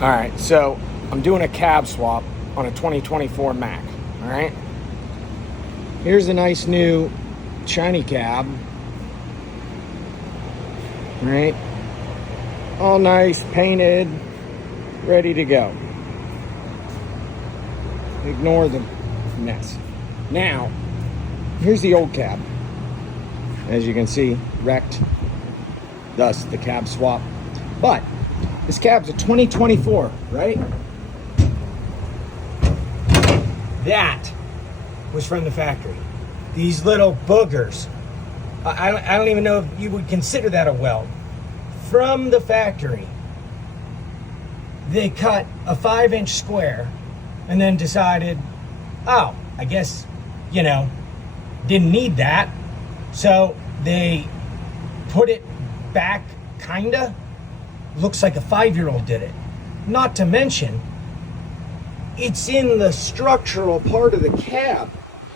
All right, so I'm doing a cab swap on a 2024 Mack. All right, here's a nice new shiny cab. All right, all nice, painted, ready to go. Ignore the mess. Now, here's the old cab. As you can see, wrecked. Thus the cab swap. But this cab's a 2024, right? That was from the factory. These little boogers. I don't even know if you would consider that a weld. From the factory, they cut a 5-inch square and then decided, oh, I guess, didn't need that. So they put it back, kinda. Looks like a 5-year-old did it. Not to mention, it's in the structural part of the cab.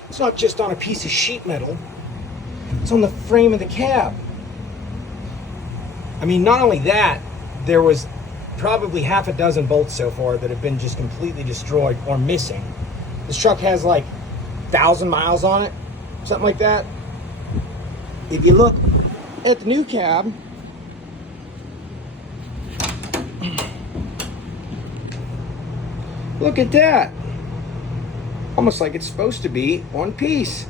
It's not just on a piece of sheet metal. It's on the frame of the cab. I mean, not only that, there was probably half a dozen bolts so far that have been just completely destroyed or missing. This truck has like 1,000 miles on it, something like that. If you look at the new cab, look at that. Almost like it's supposed to be one piece.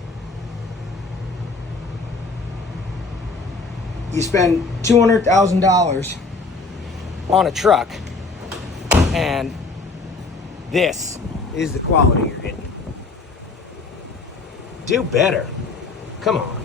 You spend $200,000 on a truck, and this is the quality you're getting. Do better. Come on.